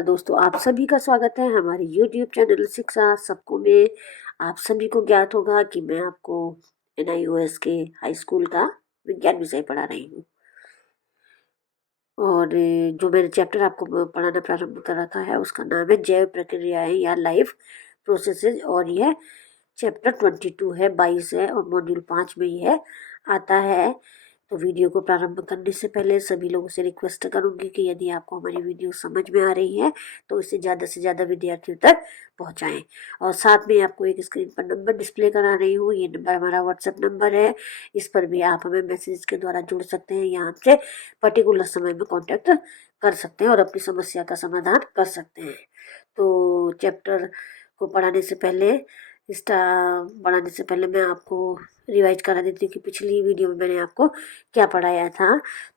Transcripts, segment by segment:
नमस्कार दोस्तों, आप सभी का स्वागत है हमारे YouTube चैनल शिक्षा सबको में। आप सभी को ज्ञात होगा कि मैं आपको NIOS के हाई स्कूल का विज्ञान विषय पढ़ा रही हूँ। और जो मैंने चैप्टर आपको पढ़ाना प्रारंभ कर रखा है उसका नाम है जैव प्रक्रियाएं या लाइफ प्रोसेसेस, और यह चैप्टर 22 है, 22 है और मॉड्यूल 5 में यह आता है। तो वीडियो को प्रारंभ करने से पहले सभी लोगों से रिक्वेस्ट करूंगी कि यदि आपको हमारी वीडियो समझ में आ रही है तो इसे ज़्यादा से ज़्यादा विद्यार्थियों तक पहुंचाएं। और साथ में आपको एक स्क्रीन पर नंबर डिस्प्ले करा रही हूँ, ये नंबर हमारा व्हाट्सएप नंबर है। इस पर भी आप हमें मैसेज के द्वारा जुड़ सकते हैं, यहाँ से पर्टिकुलर समय में कॉन्टैक्ट कर सकते हैं और अपनी समस्या का समाधान कर सकते हैं। तो चैप्टर को पढ़ाने से पहले मैं आपको रिवाइज करा देती हूँ कि पिछली वीडियो में मैंने आपको क्या पढ़ाया था।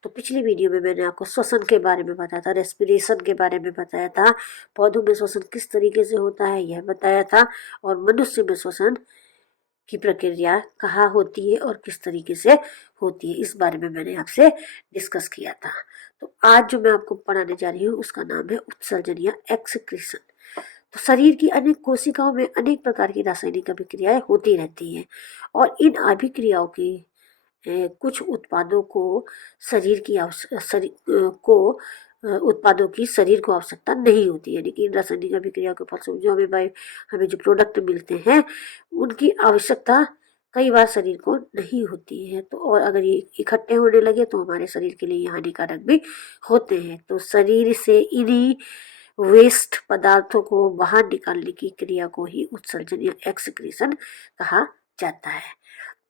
तो पिछली वीडियो में मैंने आपको श्वसन के बारे में बताया था, रेस्पिरेशन के बारे में बताया था, पौधों में श्वसन किस तरीके से होता है यह बताया था, और मनुष्य में श्वसन की प्रक्रिया कहाँ होती है और किस तरीके से होती है, इस बारे में मैंने आपसे डिस्कस किया था। तो आज जो मैं आपको पढ़ाने जा रही हूँ उसका नाम है उत्सर्जन या एक्सक्रीशन। तो शरीर की अनेक कोशिकाओं में अनेक प्रकार की रासायनिक अभिक्रियाएं होती रहती हैं, और इन अभिक्रियाओं की कुछ उत्पादों को शरीर की उत्पादों की शरीर को आवश्यकता नहीं होती है, लेकिन रासायनिक अभिक्रिया के फलस्वरूप जो हमें जो प्रोडक्ट मिलते हैं उनकी आवश्यकता कई बार शरीर को नहीं होती है। तो और अगर ये इकट्ठे होने लगे तो हमारे शरीर के लिए हानिकारक भी होते हैं। तो शरीर से इन्हीं वेस्ट पदार्थों को बाहर निकालने की क्रिया को ही उत्सर्जन या एक्सक्रीशन कहा जाता है।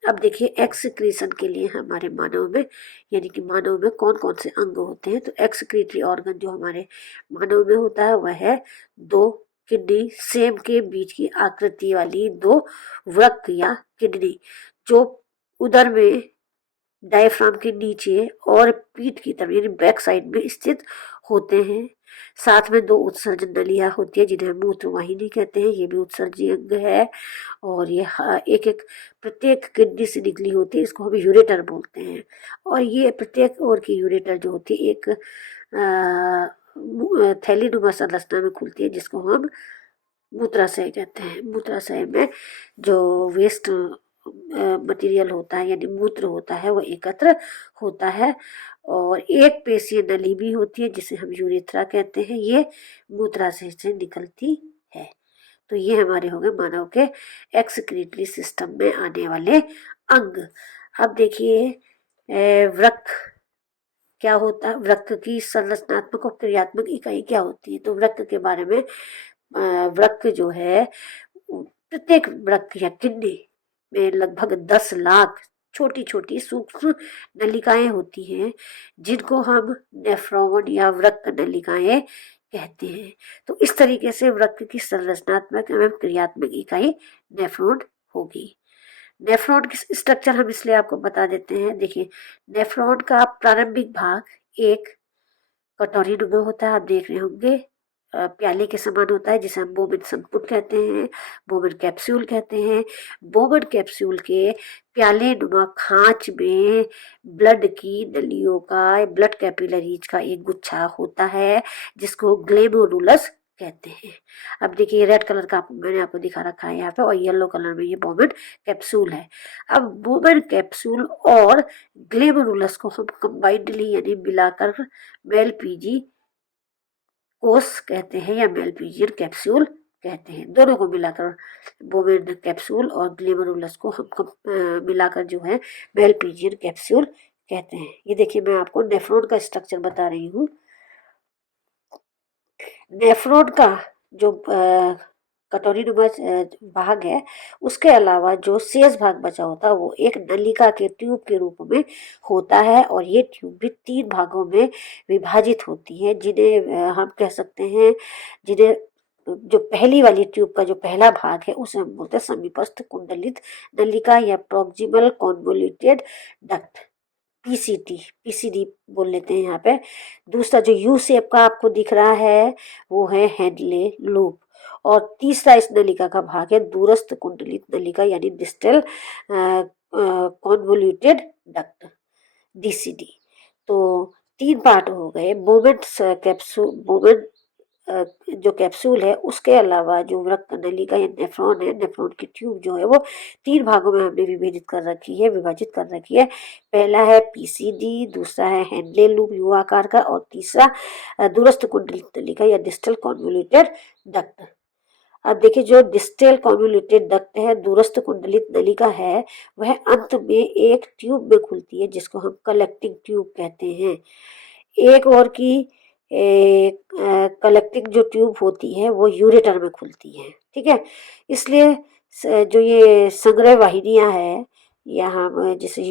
अब देखिए, एक्सक्रीशन के लिए हमारे मानव में यानी कि मानव में कौन कौन से अंग होते हैं। तो एक्सक्रीटरी ऑर्गन जो हमारे मानव में होता है वह है दो किडनी, सेम के बीच की आकृति वाली दो वृक्क या किडनी, जो उदर में डायफ्राम के नीचे और पीठ की तरफ यानी बैक साइड में स्थित होते हैं। साथ में दो उत्सर्जन नलियां होती है जिन्हें मूत्रवाहिनी कहते हैं, ये भी उत्सर्जी अंग है। और ये एक एक प्रत्येक किडनी से निकली होती है, इसको हम यूरेटर बोलते हैं। और ये प्रत्येक ओर की यूरेटर जो होती है एक थैलीनुमा संरचना में खुलती है, जिसको हम मूत्राशय कहते हैं। मूत्राशय में जो वेस्ट मटेरियल होता है यानी मूत्र होता है वह एकत्र होता है। और एक पेशीय नली भी होती है जिसे हम यूरेथ्रा कहते हैं, ये मूत्राशय से निकलती है। तो ये हमारे हो गए मानव के एक्सक्रीटरी सिस्टम में आने वाले अंग। अब देखिए, वृक्क क्या होता है, वृक्क की संरचनात्मक और क्रियात्मक इकाई क्या होती है। तो वृक्क के बारे में, वृक्क जो है, प्रत्येक वृक्क या किडनी में लगभग 10 लाख छोटी छोटी सूक्ष्म नलिकाएं होती हैं, जिनको हम नेफ्रॉन या वृक्क नलिकाएं कहते हैं। तो इस तरीके से वृक्क की संरचनात्मक एवं क्रियात्मक इकाई नेफ्रॉन होगी। नेफ्रॉन की स्ट्रक्चर हम इसलिए आपको बता देते हैं। देखिए, नेफ्रॉन का प्रारंभिक भाग एक कटोरी नुमा होता है, आप देख रहे होंगे, प्याले के समान होता है, जिसे हम बोमन संपुट कहते हैं, बोमन कैप्सूल कहते हैं। बोमन कैप्सूल के प्याले नुमा खांच में ब्लड की नलियों का, ब्लड कैपिलरीज का एक गुच्छा होता है जिसको ग्लोमेरुलस कहते हैं। अब देखिए, रेड कलर का मैंने आपको दिखा रखा है यहाँ पे, और येलो कलर में ये बोमन कैप्सूल है। अब बोमन कैप्सूल और ग्लोमेरुलस को हम कंबाइंडली यानी मिलाकर मेलपीजी कोष कहते हैं या मेलपीजियन कैप्सूल कहते हैं। दोनों को मिलाकर बोमेन कैप्सूल और ग्लोमेरुलस को हम मिलाकर जो है मेलपीजियन कैप्सूल कहते हैं। ये देखिए, मैं आपको नेफ्रॉन का स्ट्रक्चर बता रही हूँ। नेफ्रॉन का जो कटोरी नुमा भाग है, उसके अलावा जो शेष भाग बचा होता है वो एक नलिका के ट्यूब के रूप में होता है, और ये ट्यूब भी 3 भागों में विभाजित होती है, जिन्हें हम कह सकते हैं, जिन्हें जो पहली वाली ट्यूब का जो पहला भाग है उसे हम बोलते हैं समीपस्थ कुंडलित नलिका या प्रॉक्सिमल कॉन्वोल्यूटेड डक्ट, पीसीडी बोल लेते हैं यहाँ पे। दूसरा जो यू शेप का आपको दिख रहा है वो है हेडले लूप, और तीसरा इस नलिका का भाग है दूरस्थ कुंडलित नलिका यानी डिस्टल कॉन्वोल्यूटेड डक्ट, डीसीडी। तो 3 पार्ट हो गए। बोमेन जो कैप्सूल है उसके अलावा जो वृक्क नलिका या नेफ्रॉन है, नेफ्रॉन की ट्यूब जो है वो 3 भागों में हमने विभाजित कर रखी है। पहला है पीसीडी, दूसरा है हेनले लूप युवा आकार का, और तीसरा दूरस्थ कुंडलित नलिका या डिस्टल कॉन्वोल्यूटेड डक्ट। अब देखिए, जो डिस्टल कॉन्वोल्यूटेड डक्ट है, दूरस्थ कुंडलित नलिका है, वह अंत में एक ट्यूब में खुलती है जिसको हम कलेक्टिंग ट्यूब कहते हैं। एक और की कलेक्टिंग जो ट्यूब होती है वो यूरेटर में खुलती है। ठीक है, इसलिए जो ये संग्रह वाहिनियां है यहाँ जैसे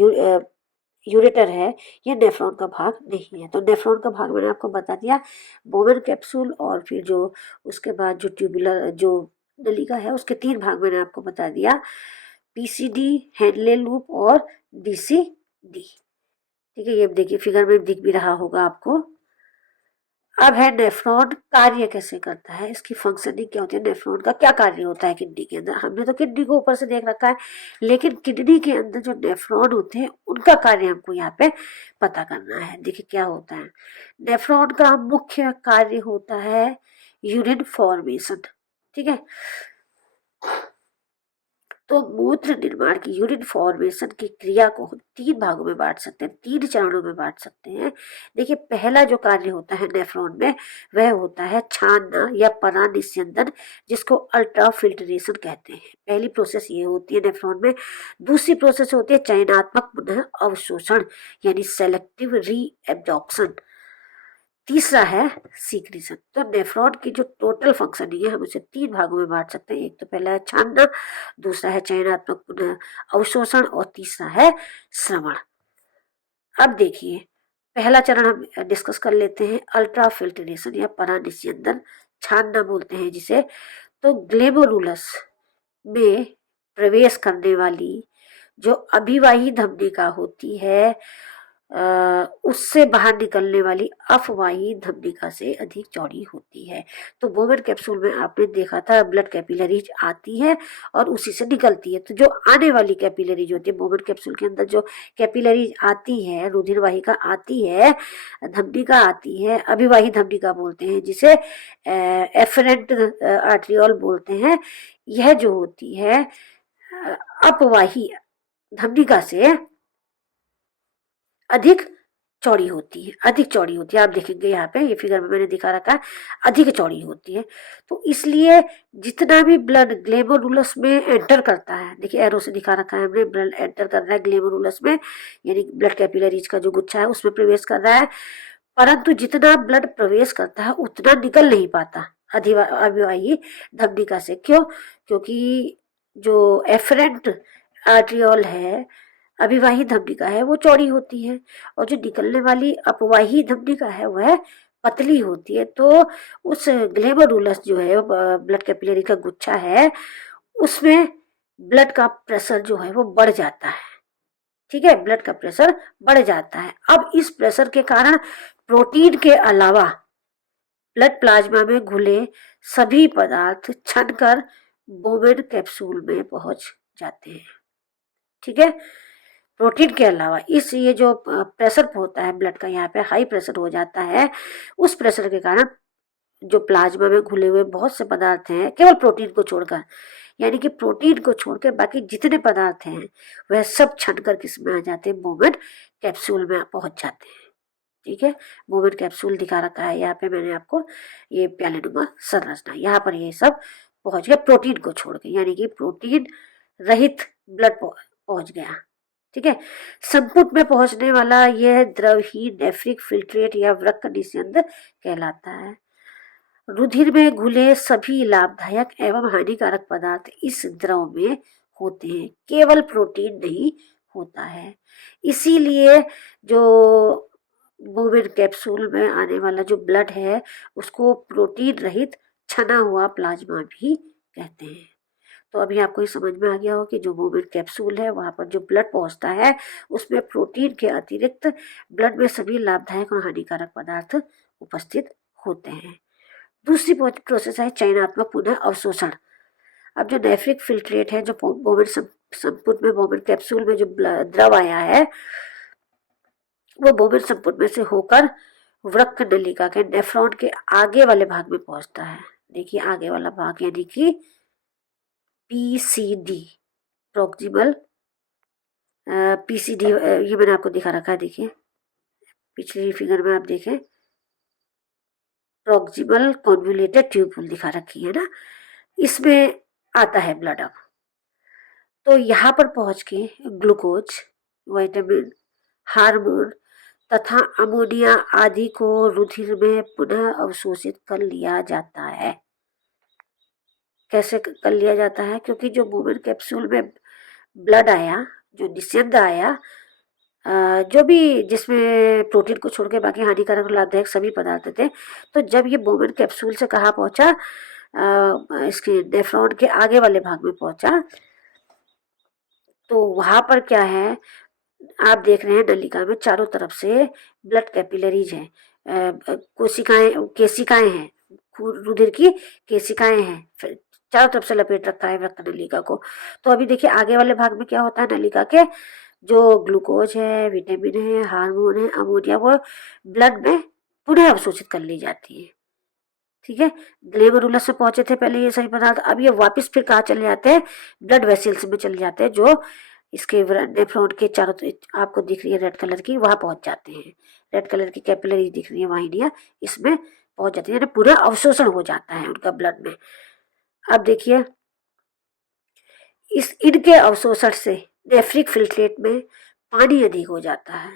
यूरेटर है, ये नेफ्रॉन का भाग नहीं है। तो नेफ्रॉन का भाग मैंने आपको बता दिया, बोवेन कैप्सूल, और फिर जो उसके बाद जो ट्यूबुलर जो नलिका है उसके 3 भाग मैंने आपको बता दिया, पीसीडी, हेनले लूप और डीसीडी। ठीक है, ये देखिए फिगर में दिख भी रहा होगा आपको। अब है नेफ्रॉन कार्य कैसे करता है, इसकी फंक्शनिंग क्या होती है, नेफ्रॉन का क्या कार्य होता है किडनी के अंदर। हमने तो किडनी को ऊपर से देख रखा है, लेकिन किडनी के अंदर जो नेफ्रॉन होते हैं उनका कार्य हमको यहाँ पे पता करना है। देखिए क्या होता है, नेफ्रॉन का मुख्य कार्य होता है यूरिन फॉर्मेशन। ठीक है, तो मूत्र निर्माण की, यूरिन फॉर्मेशन की क्रिया को 3 भागों में बांट सकते हैं, 3 चरणों में बांट सकते हैं। देखिए, पहला जो कार्य होता है नेफ्रॉन में वह होता है छानना या परानिस्यंदन, जिसको अल्ट्रा फिल्ट्रेशन कहते हैं। पहली प्रोसेस ये होती है नेफ्रॉन में। दूसरी प्रोसेस होती है चयनात्मक पुनः अवशोषण यानी सेलेक्टिव री एब्जॉर्प्शन। तीसरा है सीक्रेशन। तो नेफ्रॉन की जो टोटल फंक्शनिंग है हम उसे 3 भागों में बांट सकते हैं। एक तो पहला है छानना, दूसरा है चयनात्मक पुनः अवशोषण, और तीसरा है श्रवण। अब देखिए, पहला चरण हम डिस्कस कर लेते हैं, अल्ट्रा फिल्ट्रेशन या परानिस्यंदन, छानना बोलते हैं जिसे। तो ग्लेमरुलस में प्रवेश करने वाली जो अभिवाही धमनिका होती है उससे बाहर निकलने वाली अफवाही धमनिका से अधिक चौड़ी होती है। तो बोवेन कैप्सूल में आपने देखा था ब्लड कैपिलरीज आती है और उसी से निकलती है। तो जो आने वाली कैपिलरीज होती है बोवेन कैप्सूल के अंदर, जो कैपिलरीज आती है, रुधिर वाहिका आती है, धमनिका आती है, अभिवाही धमनिका बोलते हैं जिसे एफरेंट आर्ट्रियोल बोलते हैं। यह जो होती है अपवाही धमनिका से अधिक चौड़ी होती है, अधिक चौड़ी होती है। आप देखेंगे यहाँ पे ये फिगर में मैंने दिखा रखा है, अधिक चौड़ी होती है। तो इसलिए जितना भी ब्लड ग्लेमरुलस में एंटर करता है, देखिए एरो से दिखा रखा है हमने, ब्लड एंटर कर रहा है ग्लेमरुलस में, यानी ब्लड कैपिलरीज का जो गुच्छा है उसमें प्रवेश कर रहा है, परंतु जितना ब्लड प्रवेश करता है उतना निकल नहीं पाता अभिवाही धमनिका से। क्यों? क्योंकि जो एफरेंट आर्ट्रियोल है, अभिवाही धमनिका है, वो चौड़ी होती है, और जो निकलने वाली अपवाही धमनिका है वह पतली होती है। तो उस ग्लेमरुलस जो है ब्लड कैपिलरी का गुच्छा है, उसमें ब्लड का प्रेशर जो है वो बढ़ जाता है। ठीक है, ब्लड का प्रेशर बढ़ जाता है। अब इस प्रेशर के कारण प्रोटीन के अलावा ब्लड प्लाज्मा में घुले सभी पदार्थ छनकर बोवेन कैप्सूल में पहुंच जाते हैं। ठीक है, प्रोटीन के अलावा इस ये जो प्रेशर होता है ब्लड का, यहाँ पे हाई प्रेशर हो जाता है। उस प्रेशर के कारण जो प्लाज्मा में घुले हुए बहुत से पदार्थ हैं, केवल प्रोटीन को छोड़कर, यानी कि प्रोटीन को छोड़कर बाकी जितने पदार्थ हैं वह सब छनकर किस में आ जाते हैं, बोवेन कैप्सूल में पहुंच जाते हैं। ठीक है, बोवेन कैप्सूल दिखा रखा है यहाँ पे मैंने आपको, ये प्यालेनुमा संरचना, यहाँ पर ये सब पहुंच गया प्रोटीन को छोड़ के, यानी कि प्रोटीन रहित ब्लड पहुंच गया। ठीक है, संपुट में पहुंचने वाला यह द्रव ही नेफ्रिक फिल्ट्रेट या वृक्क निस्यंद कहलाता है। रुधिर में घुले सभी लाभदायक एवं हानिकारक पदार्थ इस द्रव में होते हैं, केवल प्रोटीन नहीं होता है। इसीलिए जो बोवेन कैप्सूल में आने वाला जो ब्लड है उसको प्रोटीन रहित छना हुआ प्लाज्मा भी कहते हैं। तो अभी आपको ये समझ में आ गया हो कि जो बोवेन कैप्सूल है वहां पर जो ब्लड पहुंचता है उसमें प्रोटीन के अतिरिक्त ब्लड में सभी लाभदायक और हानिकारक पदार्थ उपस्थित होते हैं। दूसरी प्रोसेस है चयनात्मक पुनः अवशोषण। अब जो नेफ्रिक फिल्ट्रेट है, जो बोवेन संपुट में, बोवेन कैप्सूल में जो द्रव आया है वो बोवेन संपुट में से होकर वृक्क नलिका के नेफ्रॉन के आगे वाले भाग में पहुंचता है। देखिए आगे वाला भाग यानी कि PCD, प्रोक्सिमल PCD, ये मैंने आपको दिखा रखा है। देखिए पिछली फिगर में आप देखें प्रोक्सिमल कॉन्वोल्यूटेड ट्यूब्यूल दिखा रखी है ना, इसमें आता है ब्लड। अब तो यहाँ पर पहुंच के ग्लूकोज, विटामिन, हार्मोन तथा अमोनिया आदि को रुधिर में पुनः अवशोषित कर लिया जाता है। कैसे कर लिया जाता है? क्योंकि जो वुमेन कैप्सूल में ब्लड आया, जो निस्यंद आया, जो भी जिसमें प्रोटीन को छोड़ के बाकी हानिकारक और लाभदायक सभी पदार्थ थे, तो जब ये वुमेन कैप्सूल से कहाँ पहुंचा, इसके नेफ्रॉन के आगे वाले भाग में पहुंचा, तो वहां पर क्या है, आप देख रहे हैं नलिका में चारों तरफ से ब्लड कैपिलरीज हैं, कोशिकाएं, केशिकाएं हैं, रुधिर की केशिकाएं हैं, चारों तरफ से लपेट रखा है रक्त नलिका को। तो अभी देखिए आगे वाले भाग में क्या होता है, नलिका के जो ग्लूकोज है, विटामिन है, हार्मोन है, अमोनिया, वो ब्लड में पुनः अवशोषित कर ली जाती है। ठीक है, ग्लेमेरुलस में पहुंचे थे पहले ये सभी पदार्थ, अब ये वापस फिर कहाँ चले जाते हैं, ब्लड वेसल्स में चले जाते हैं, जो इसके नेफ्रॉन के चारों आपको दिख रही है रेड कलर की, वहां पहुंच जाते हैं। रेड कलर की कैपिलरी दिख रही है वाहिनियां, इसमें पहुंच जाती है, यानी पूरा अवशोषण हो जाता है उनका ब्लड में। अब देखिए इस इनके अवशोषण से नेफ्रिक फिल्ट्रेट में पानी अधिक हो जाता है,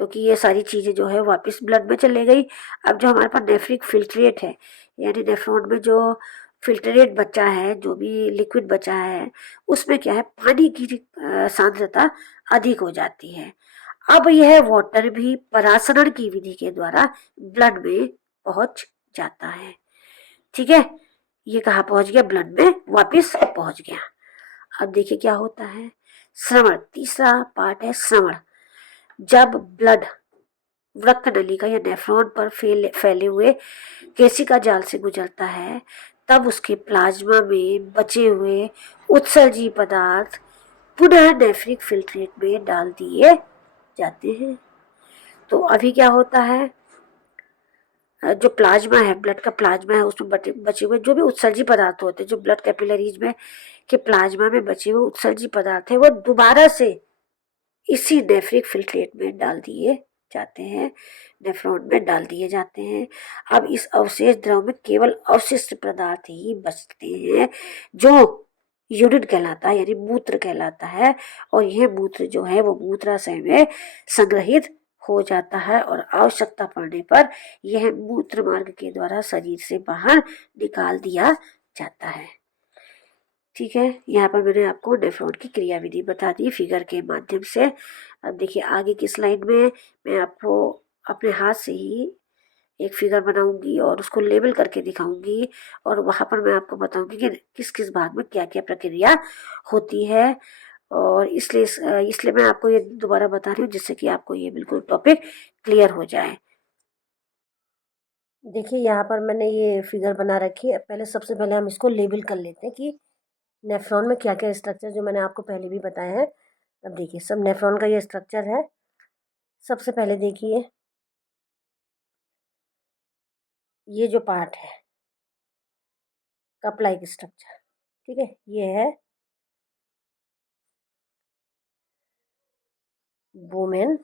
क्योंकि ये सारी चीजें जो है वापस ब्लड में चले गई। अब जो हमारे पास नेफ्रिक फिल्ट्रेट है, यानी नेफ्रॉन में जो फिल्ट्रेट बचा है, जो भी लिक्विड बचा है, उसमें क्या है, पानी की सांद्रता अधिक हो जाती है। अब यह वाटर भी परासरण की विधि के द्वारा ब्लड में पहुंच जाता है। ठीक है, ये कहाँ पहुंच गया, ब्लड में वापिस पहुंच गया। अब देखिए क्या होता है, श्रवण, तीसरा पार्ट है श्रवण। जब ब्लड वृक्क नलिका या नेफ्रॉन पर फैले हुए केशिका जाल से गुजरता है, तब उसके प्लाज्मा में बचे हुए उत्सर्जी पदार्थ पुनः नेफ्रिक फिल्ट्रेट में डाल दिए जाते हैं। तो अभी क्या होता है, जो प्लाज्मा है, ब्लड का प्लाज्मा है, उसमें बचे हुए जो भी उत्सर्जी पदार्थ होते हैं, जो ब्लड कैपिलरीज में के प्लाज्मा में बचे हुए उत्सर्जी पदार्थ है, वो दोबारा से इसी नेफ्रिक फिल्ट्रेट में डाल दिए जाते हैं, नेफ्रॉन में डाल दिए जाते हैं। अब इस अवशेष द्रव में केवल अवशिष्ट पदार्थ ही बचते हैं, जो यूरिन कहलाता है, यानी मूत्र कहलाता है, और यह मूत्र जो है वो मूत्राशय में संग्रहित हो जाता है, और आवश्यकता पड़ने पर यह मूत्र मार्ग के द्वारा शरीर से बाहर निकाल दिया जाता है। ठीक है, यहाँ पर मैंने आपको नेफ्रॉन की क्रियाविधि बता दी फिगर के माध्यम से। अब देखिए आगे की स्लाइड में मैं आपको अपने हाथ से ही एक फिगर बनाऊंगी और उसको लेबल करके दिखाऊंगी, और वहां पर मैं आपको बताऊंगी कि किस किस भाग में क्या क्या प्रक्रिया होती है। और इसलिए मैं आपको ये दोबारा बता रही हूँ, जिससे कि आपको ये बिल्कुल टॉपिक क्लियर हो जाए। देखिए यहाँ पर मैंने ये फिगर बना रखी है। पहले सबसे पहले हम इसको लेबल कर लेते हैं कि नेफ्रॉन में क्या क्या स्ट्रक्चर, जो मैंने आपको पहले भी बताया है। अब देखिए सब नेफ्रॉन का ये स्ट्रक्चर है। सबसे पहले देखिए ये जो पार्ट है, कप लाइक स्ट्रक्चर, ठीक है, ये है वुमेन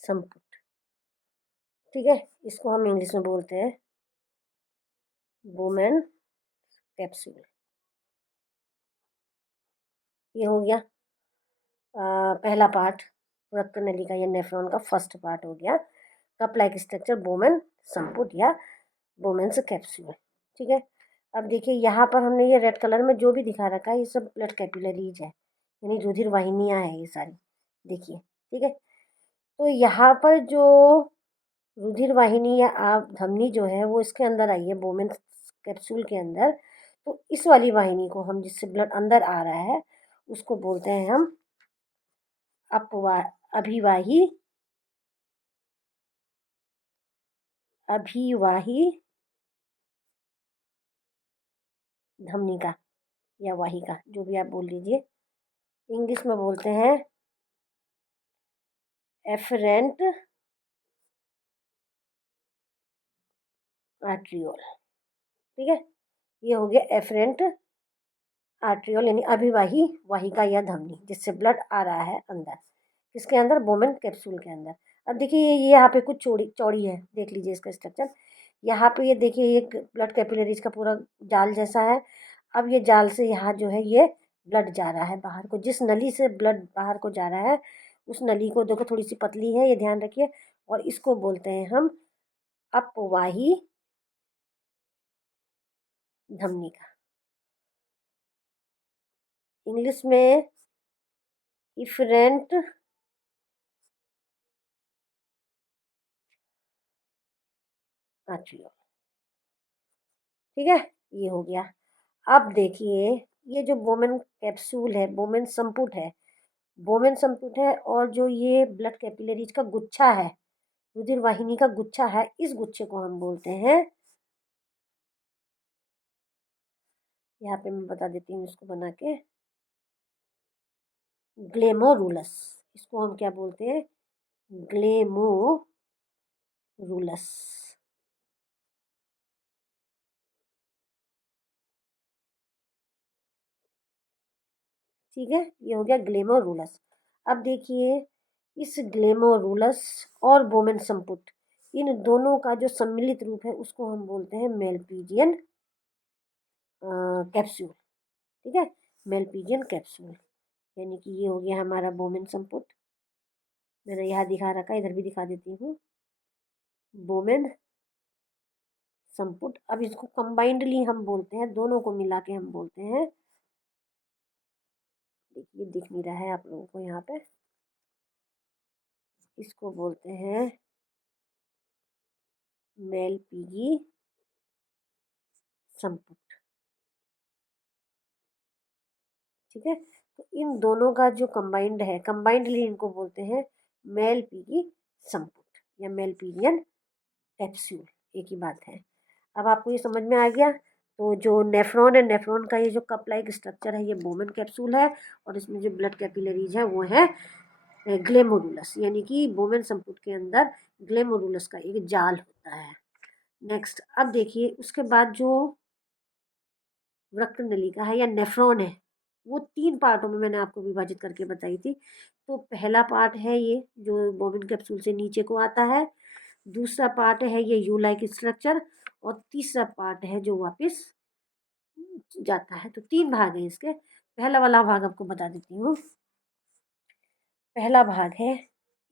संपुट। ठीक है, इसको हम इंग्लिश में बोलते हैं वुमेन कैप्सूल। ये हो गया पहला पार्ट, रक्त नलिका या नेफ्रॉन का फर्स्ट पार्ट हो गया। कप लाइक स्ट्रक्चर वुमेन संपुट या वुमेन्स कैप्सूल। ठीक है, अब देखिए यहाँ पर हमने ये रेड कलर में जो भी दिखा रखा है, ये सब ब्लड कैपिलरीज है, यानी रुधिर वाहिनियाँ हैं ये सारी। देखिए ठीक है, तो यहाँ पर जो रुधिर वाहिनी या आप धमनी जो है वो इसके अंदर आई है, वुमेन कैप्सूल के अंदर। तो इस वाली वाहिनी को हम, जिससे ब्लड अंदर आ रहा है, उसको बोलते हैं हम अभिवाही अभिवाही धमनिका या वाहिका, जो भी आप बोल लीजिए। इंग्लिश में बोलते हैं एफरेंट आर्ट्रियोल। ठीक है, ये हो गया एफरेंट आर्ट्रियोल यानी अभिवाही वाहिका या धमनी, जिससे ब्लड आ रहा है अंदर, किसके अंदर, बोमेन कैप्सूल के अंदर। अब देखिए ये यहाँ पे कुछ चौड़ी चौड़ी है, देख लीजिए इसका स्ट्रक्चर। यहाँ पे ये देखिए एक ब्लड कैपिलरीज का पूरा जाल जैसा है। अब ये जाल से यहाँ जो है ये ब्लड जा रहा है बाहर को, जिस नली से ब्लड बाहर को जा रहा है उस नली को देखो थोड़ी सी पतली है, ये ध्यान रखिए, और इसको बोलते हैं हम अपवाही धमनिका, इंग्लिश में इफरेंट आर्ट्रियोल। ठीक है, ये हो गया। अब देखिए ये जो बोमेन कैप्सूल है, बोमेन संपुट है, बोमेन संपुट है, और जो ये ब्लड कैपिलरीज का गुच्छा है, रुधिर वाहिनी का गुच्छा है, इस गुच्छे को हम बोलते हैं, यहाँ पे मैं बता देती हूँ इसको बना के, ग्लेमोरुलस। इसको हम क्या बोलते हैं, ग्लेमोरुलस। ठीक है, ये हो गया ग्लेमोरुलस। अब देखिए इस ग्लेमोरुलस और बोमेन संपुट, इन दोनों का जो सम्मिलित रूप है उसको हम बोलते हैं मेलपीजियन कैप्सूल। ठीक है, मेलपीजियन कैप्सूल, यानी कि ये हो गया हमारा बोमेन संपुट। मैंने यहाँ दिखा रखा है, इधर भी दिखा देती हूँ, बोमेन संपुट। अब इसको कंबाइंडली हम बोलते हैं, दोनों को मिला के हम बोलते हैं, देखिए दिख नहीं रहा है आप लोगों को यहाँ पे, इसको बोलते हैं मेलपीजी संपुट। ठीक है, तो इन दोनों का जो कंबाइंड है, कंबाइंडली इनको बोलते हैं मेलपीजी संपुट या मेलपीजियन कैप्सूल, एक ही बात है। अब आपको ये समझ में आ गया। तो जो नेफ्रॉन है, नेफ्रॉन का ये जो कप लाइक स्ट्रक्चर है, ये बोमेन कैप्सूल है, और इसमें जो ब्लड कैपिलरीज है वो है ग्लेमोरुलस, यानी कि बोमेन संपुट के अंदर ग्लेमोरुलस का एक जाल होता है। नेक्स्ट, अब देखिए उसके बाद जो रक्त नलिका है या नेफ्रॉन है, वो 3 पार्टों में मैंने आपको विभाजित करके बताई थी। तो पहला पार्ट है ये जो बोमेन कैप्सूल से नीचे को आता है, दूसरा पार्ट है ये यू लाइक स्ट्रक्चर, और तीसरा पार्ट है जो वापस जाता है। तो 3 भाग है इसके। पहला वाला भाग आपको बता देती हूँ। पहला भाग है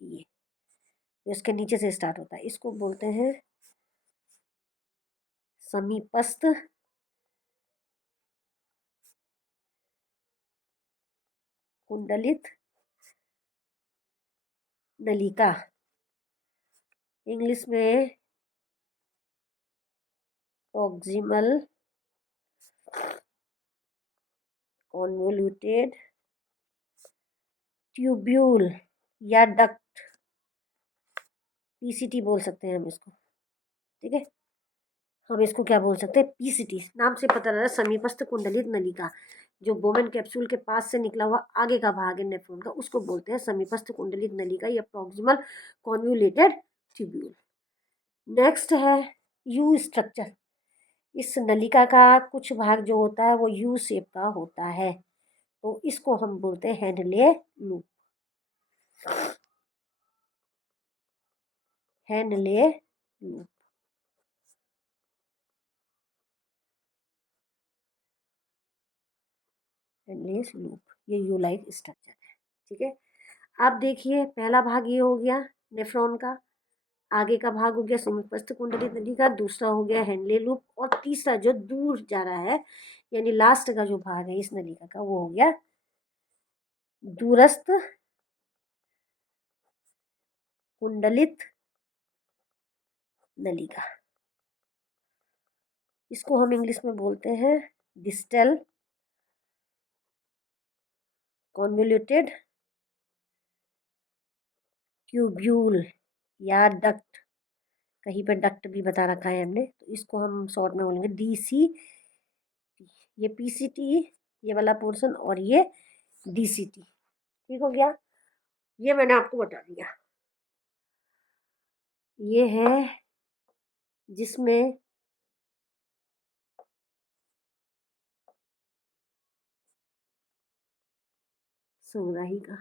ये, इसके नीचे से स्टार्ट होता है, इसको बोलते हैं समीपस्थ कुंडलित नलिका, इंग्लिश में प्रॉक्सिमल कॉन्वोल्यूटेड ट्यूब्यूल या डक्ट, पीसीटी बोल सकते हैं हम इसको। ठीक है, हम इसको क्या बोल सकते हैं, पीसीटी, नाम से पता लग रहा है, समीपस्थ कुंडलित नलिका। जो बोमेन कैप्सूल के पास से निकला हुआ आगे का भाग है नेफ्रॉन का, उसको बोलते हैं समीपस्थ कुंडलित नलिका या प्रॉक्सिमल कॉन्वोल्यूटेड ट्यूब्यूल। नेक्स्ट है यू स्ट्रक्चर। इस नलिका का कुछ भाग जो होता है वो यू शेप का होता है, तो इसको हम बोलते हैं Henle loop. Henle loop, Henle loop, ये यू लाइक स्ट्रक्चर है। ठीक है, अब देखिए पहला भाग ये हो गया नेफ्रॉन का, आगे का भाग हो गया समीपस्थ कुंडलित नलिका, दूसरा हो गया हेनले लूप, और तीसरा जो दूर जा रहा है यानी लास्ट का जो भाग है इस नलिका का, वो हो गया दूरस्थ कुंडलित नलिका। इसको हम इंग्लिश में बोलते हैं डिस्टल कॉन्वोल्यूटेड ट्यूब्यूल या डक्ट, कहीं पर डक्ट भी बता रखा है हमने, तो इसको हम शॉर्ट में बोलेंगे डीसी। ये पीसीटी ये वाला पोर्शन, और ये डीसीटी। ठीक हो गया, ये मैंने आपको बता दिया। ये है जिसमें सुंगराही का,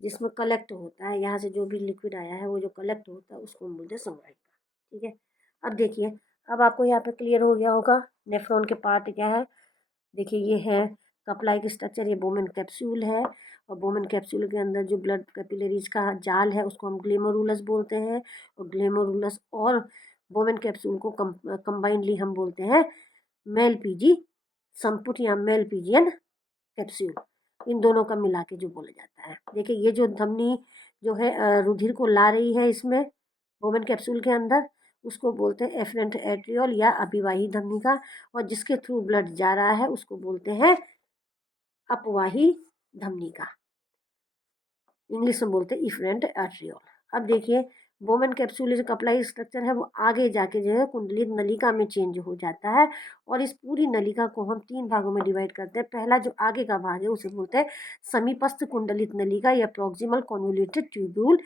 जिसमें कलेक्ट होता है, यहाँ से जो भी लिक्विड आया है वो जो कलेक्ट होता है उसको हम बोलते हैं सुंगराही का। ठीक है, अब देखिए, अब आपको यहाँ पे क्लियर हो गया होगा नेफ्रॉन के पार्ट क्या है। देखिए ये है कप लाइक स्ट्रक्चर, ये बोमेन कैप्सूल है, और बोमेन कैप्सूल के अंदर जो ब्लड कैपिलरीज का जाल है उसको हम ग्लेमरुलस बोलते हैं, और ग्लेमरुलस और बोमेन कैप्सूल को कंबाइंडली हम बोलते हैं मेलपीजी संपुट या मेलपीजियन कैप्सूल। इन दोनों का मिला के जो बोला जाता है। देखिए ये जो धमनी जो है रुधिर को ला रही है इसमें बोमेन कैप्सूल के अंदर, उसको बोलते हैं एफरेंट एट्रियोल या अभिवाही धमनी का, और जिसके थ्रू ब्लड जा रहा है उसको बोलते हैं अपवाही धमनी का, इंग्लिश में बोलते हैं इफरेंट एट्रियोल। अब देखिए बोमेन कैप्सूल जो कपलाई स्ट्रक्चर है वो आगे जाके जो है कुंडलित नलिका में चेंज हो जाता है, और इस पूरी नलिका को हम 3 भागों में डिवाइड करते हैं। पहला जो आगे का भाग है उसे बोलते हैं समीपस्थ कुंडलित नलिका या प्रॉक्सिमल कॉन्वोल्यूटेड ट्यूब्यूल,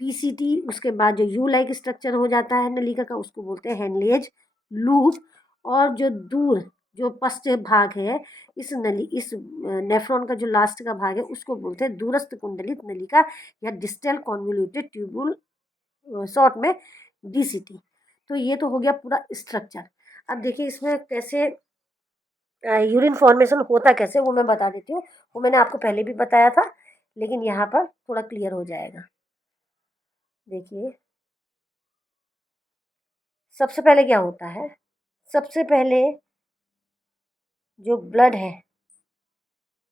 पीसीटी। उसके बाद जो यू लाइक स्ट्रक्चर हो जाता है नलिका का उसको बोलते हैं हेनलेज लूप, और जो दूर जो पश्च भाग है इस नेफ्रॉन का जो लास्ट का भाग है उसको बोलते हैं दूरस्थ कुंडलित नलिका या डिस्टल कॉन्वोल्यूटेड ट्यूब्यूल, शॉर्ट में डीसीटी। तो ये तो हो गया पूरा स्ट्रक्चर। अब देखिए इसमें कैसे यूरिन फॉर्मेशन होता कैसे वो मैं बता देती हूँ। वो मैंने आपको पहले भी बताया था, लेकिन यहाँ पर थोड़ा क्लियर हो जाएगा। देखिए सबसे पहले क्या होता है, सबसे पहले जो ब्लड है,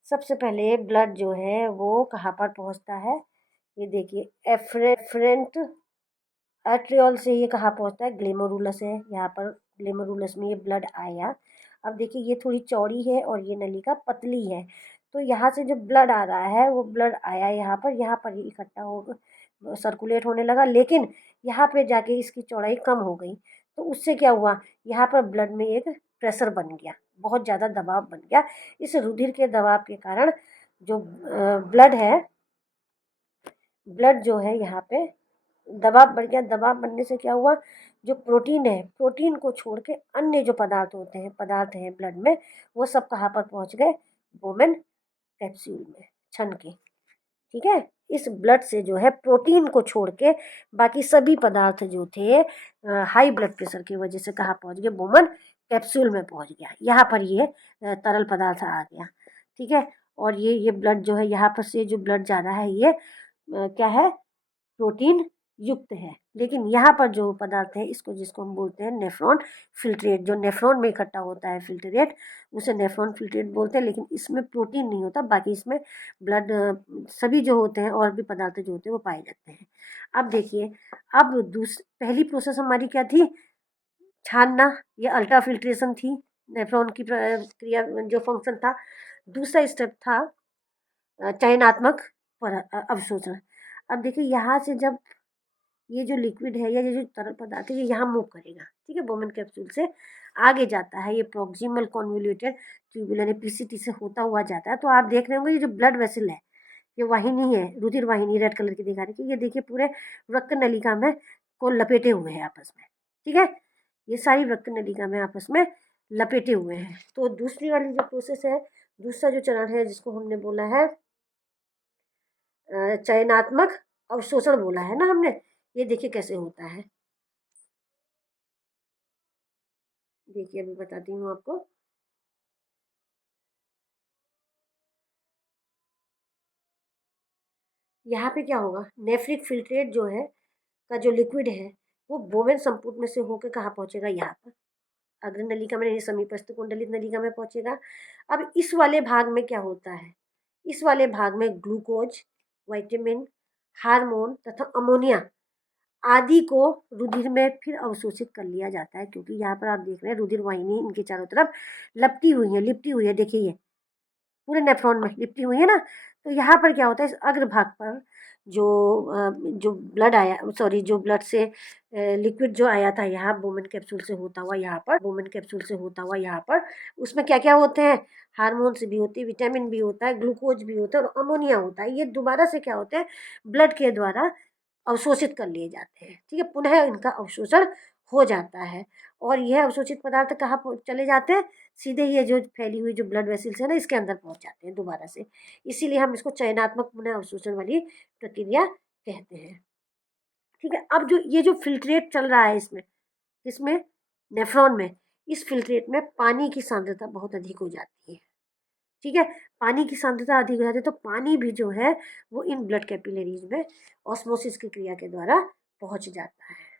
सबसे पहले ब्लड जो है वो कहाँ पर पहुँचता है, ये देखिए एफरेंट एट्रियोल से ये कहाँ पहुँचता है, ग्लेमरुलस है, यहाँ पर ग्लेमरुलस में ये ब्लड आया। अब देखिए ये थोड़ी चौड़ी है और ये नलिका पतली है, तो यहाँ से जो ब्लड आ रहा है वो ब्लड आया यहाँ पर ही इकट्ठा हो सर्कुलेट होने लगा, लेकिन यहाँ पे जाके इसकी चौड़ाई कम हो गई। तो उससे क्या हुआ, यहाँ पर ब्लड में एक प्रेशर बन गया, बहुत ज़्यादा दबाव बन गया। इस रुधिर के दबाव के कारण जो ब्लड है, ब्लड जो है यहाँ पे दबाव बढ़ गया। दबाव बढ़ने से क्या हुआ, जो प्रोटीन है, प्रोटीन को छोड़ के अन्य जो पदार्थ हैं ब्लड में, वो सब कहाँ पर पहुँच गए, बोमेन कैप्सूल में छन के। ठीक है, इस ब्लड से जो है प्रोटीन को छोड़ के बाकी सभी पदार्थ जो थे हाई ब्लड प्रेशर की वजह से कहाँ पहुँच गए, बोमेन कैप्सूल में पहुँच गया। यहाँ पर ये तरल पदार्थ आ गया। ठीक है, और ये ब्लड जो है यहाँ पर से जो ब्लड जा रहा है ये क्या है, प्रोटीन युक्त है। लेकिन यहाँ पर जो पदार्थ है इसको जिसको हम बोलते हैं नेफ्रॉन फिल्ट्रेट, जो नेफ्रॉन में इकट्ठा होता है फिल्ट्रेट, उसे नेफ्रॉन फिल्ट्रेट बोलते हैं। लेकिन इसमें प्रोटीन नहीं होता, बाकी इसमें ब्लड सभी जो होते हैं और भी पदार्थ जो होते हैं वो पाए जाते हैं। अब देखिए, अब पहली प्रोसेस हमारी क्या थी, छानना, ये अल्ट्रा फिल्ट्रेशन थी, नेफ्रॉन की क्रिया जो फंक्शन था। दूसरा स्टेप था चयनात्मक अवशोषण। अब देखिए यहाँ से जब ये जो लिक्विड है या ये जो तरल पदार्थ है ये यहाँ मूव करेगा, ठीक है, बोमेन कैप्सूल से आगे जाता है, ये प्रॉक्सिमल कॉन्वोल्यूटेड ट्यूब्यूल यानी पीसीटी से होता हुआ जाता है। तो आप देख रहे होंगे ये जो ब्लड वेसल है, ये वाहिनी है, रुधिर वाहिनी रेड कलर की दिखा रही है, ये देखिए पूरे रक्त नलिका में को लपेटे हुए हैं आपस में। ठीक है, ये सारी रक्त नलिका में आपस में लपेटे हुए हैं। तो दूसरी वाली जो प्रोसेस है, दूसरा जो चरण है जिसको हमने बोला है चयनात्मक अवशोषण बोला है ना हमने, ये देखिए कैसे होता है। देखिए अभी बताती हूँ आपको। यहाँ पे क्या होगा, नेफ्रिक फिल्ट्रेट जो है का जो लिक्विड है वो बोवेन संपुट में से होकर कहाँ पहुँचेगा, यहाँ पर अग्र नलिका में, समीपस्थ कुंडलित नलिका में पहुँचेगा। अब इस वाले भाग में क्या होता है, इस वाले भाग में ग्लूकोज, विटामिन, हार्मोन तथा अमोनिया आदि को रुधिर में फिर अवशोषित कर लिया जाता है, क्योंकि यहाँ पर आप देख रहे हैं रुधिर वाहिनी इनके चारों तरफ लिपटी हुई है, देखिए ये पूरे नेफ्रॉन में लिपटी हुई है ना। तो यहाँ पर क्या होता है, इस अग्रभाग पर जो ब्लड आया, सॉरी जो ब्लड से लिक्विड जो आया था यहाँ बोमेन कैप्सूल से होता हुआ यहाँ पर उसमें क्या क्या होते हैं, हार्मोन्स भी होते हैं, विटामिन भी होता है, ग्लूकोज भी होता है और अमोनिया होता है। ये दोबारा से क्या होते हैं, ब्लड के द्वारा अवशोषित कर लिए जाते हैं। ठीक है, पुनः इनका अवशोषण हो जाता है और यह अवशोषित पदार्थ कहाँ चले जाते हैं, सीधे ये जो फैली हुई जो ब्लड वेसल्स है ना इसके अंदर पहुंच जाते हैं दोबारा से। इसीलिए हम इसको चयनात्मक पुनः अवशोषण वाली प्रक्रिया कहते हैं। ठीक है, अब जो ये जो फिल्ट्रेट चल रहा है इसमें नेफ्रॉन में, इस फिल्ट्रेट में पानी की सांद्रता बहुत अधिक हो जाती है। ठीक है, पानी की सांद्रता अधिक हो जाती है तो पानी भी जो है वो इन ब्लड कैपिलरीज में ऑस्मोसिस की क्रिया के द्वारा पहुंच जाता है।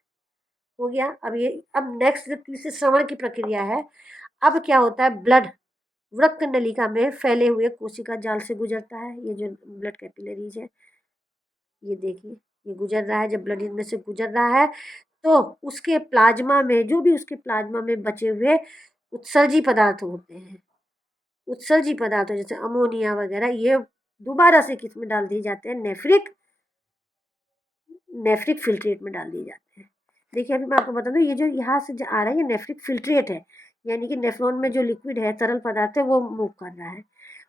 हो गया। अब नेक्स्ट जो तीसरे श्रवण की प्रक्रिया है, अब क्या होता है, ब्लड वृक्क नलिका में फैले हुए कोशिका जाल से गुजरता है। ये जो ब्लड कैपिलरीज है, ये देखिए ये गुजर रहा है। जब ब्लड इनमें से गुजर रहा है तो उसके प्लाज्मा में, जो भी उसके प्लाज्मा में बचे हुए उत्सर्जी पदार्थ होते हैं, उत्सर्जी पदार्थ जैसे अमोनिया वगैरह, ये दोबारा से किस में डाल दिए जाते हैं, नेफ्रिक फिल्ट्रेट में डाल दिए जाते हैं। देखिए अभी मैं आपको बता दूं, ये जो यहाँ से जो आ रहा है ये नेफ्रिक फिल्ट्रेट है, यानी कि नेफ्रॉन में जो लिक्विड है, तरल पदार्थ है, वो मूव कर रहा है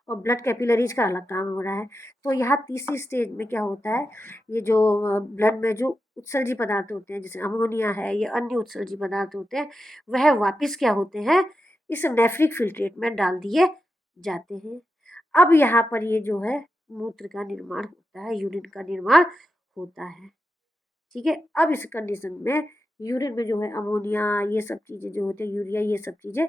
और ब्लड कैपिलरीज का अलग काम हो रहा है। तो यहाँ तीसरी स्टेज में क्या होता है, ये जो ब्लड में जो उत्सर्जी पदार्थ होते हैं जैसे अमोनिया है, ये अन्य उत्सर्जी पदार्थ होते हैं, वह वापिस क्या होते हैं, इस नेफ्रिक फिल्ट्रेट में डाल दिए जाते हैं। अब यहाँ पर ये जो है मूत्र का निर्माण होता है, यूरिन का निर्माण होता है। ठीक है, अब इस कंडीशन में यूरिन में जो है अमोनिया, ये सब चीज़ें जो होते हैं, यूरिया, ये सब चीज़ें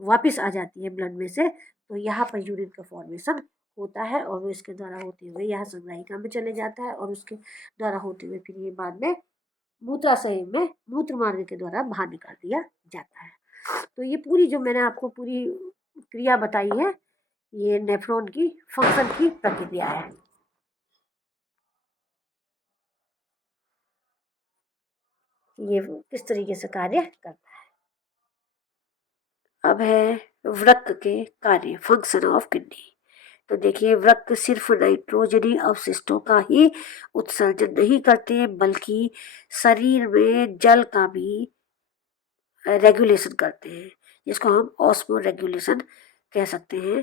वापस आ जाती है ब्लड में से। तो यहाँ पर यूरिन का फॉर्मेशन होता है और वो इसके द्वारा होते हुए यहाँ संग्राहिका में चले जाता है और उसके द्वारा होते हुए फिर ये बाद में मूत्राशय में मूत्र मार्ग के द्वारा बाहर निकाल दिया जाता है। तो ये पूरी जो मैंने आपको पूरी क्रिया बताई है, ये नेफ्रॉन की फंक्शन की प्रक्रिया है। ये किस तरीके से कार्य करता है। अब है वृक्क के कार्य, फंक्शन ऑफ किडनी। तो देखिए वृक्क सिर्फ नाइट्रोजनी अवशिष्टों का ही उत्सर्जन नहीं करते बल्कि शरीर में जल का भी रेगुलेशन करते हैं, जिसको हम ऑस्मो रेगुलेशन कह सकते हैं।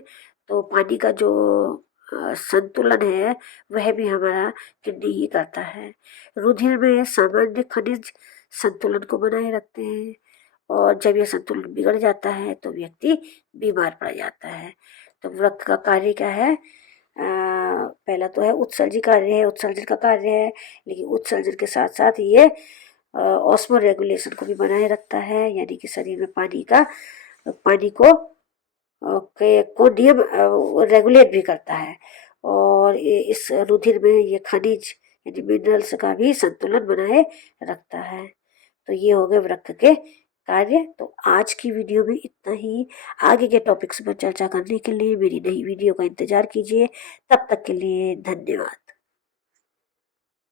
तो पानी का जो संतुलन है वह भी हमारा किडनी ही करता है। रुधिर में सामान्य खनिज संतुलन को बनाए रखते हैं और जब यह संतुलन बिगड़ जाता है तो व्यक्ति बीमार पड़ जाता है। तो वृक्क का कार्य क्या है, पहला तो है उत्सर्जी कार्य है, उत्सर्जन का कार्य है, लेकिन उत्सर्जन के साथ साथ ये ऑस्मो रेगुलेशन को भी बनाए रखता है, यानी कि शरीर में पानी को नियम रेगुलेट भी करता है और इस रुधिर में ये खनिज यानी मिनरल्स का भी संतुलन बनाए रखता है। तो ये हो गए वृक्क के कार्य। तो आज की वीडियो में इतना ही। आगे के टॉपिक्स पर चर्चा करने के लिए मेरी नई वीडियो का इंतजार कीजिए। तब तक के लिए धन्यवाद।